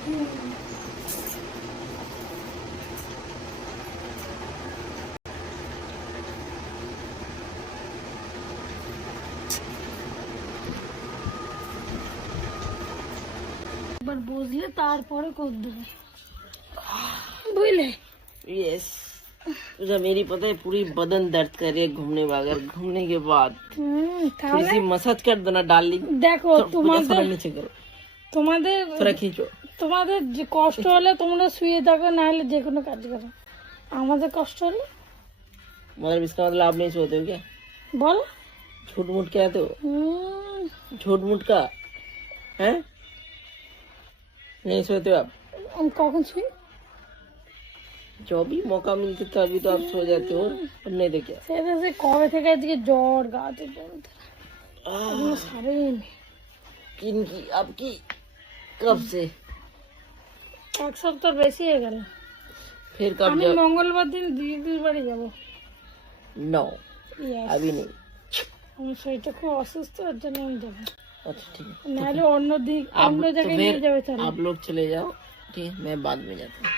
একবার বুঝলে তারপরে করে দেবে, বুঝলে? यस। तुझे मेरी पता है पूरी बदन दर्द कर रही है घूमने बगैर, घूमने के बाद थोड़ी सी मसाज कर देना डार्लिंग। দেখো তোমাদের नीचे करो, তোমাদের थोड़ा खींचो। তোমাদের যে কষ্ট হলে তোমরা শুয়ে থাকো, না হলে যে কোনো কাজ করো। আমাদের কষ্ট হলে मतलब इसका मतलब आप नहीं सोते हो क्या? বল। झूठ मूठ क्या तो झूठ मूठ का है, नहीं सोते हो आप? আমি কখন শুই? जो भी मौका मिलते तो अभी तो आप सो जाते हो, और नहीं तो क्या। সেটা সে কবে থেকে আজকে জ্বর, গাতে জ্বর সারেনি। किनकी? आपकी? कब से? এক সপ্তাহ বেশি হয়ে গেল। फिर कब আমি जाओ? মঙ্গলবার দিন দিদির বাড়ি যাবো। No Yes. अभी नहीं। আমার শরীরটা খুব অসুস্থ, ওর জন্য আমি যাবো। अच्छा ठीक है, নাহলে অন্য দিক आप অন্য तो জায়গায় নিয়ে फिर যাবে। তাহলে आप लोग चले जाओ, ठीक है, मैं बाद में जाता हूँ।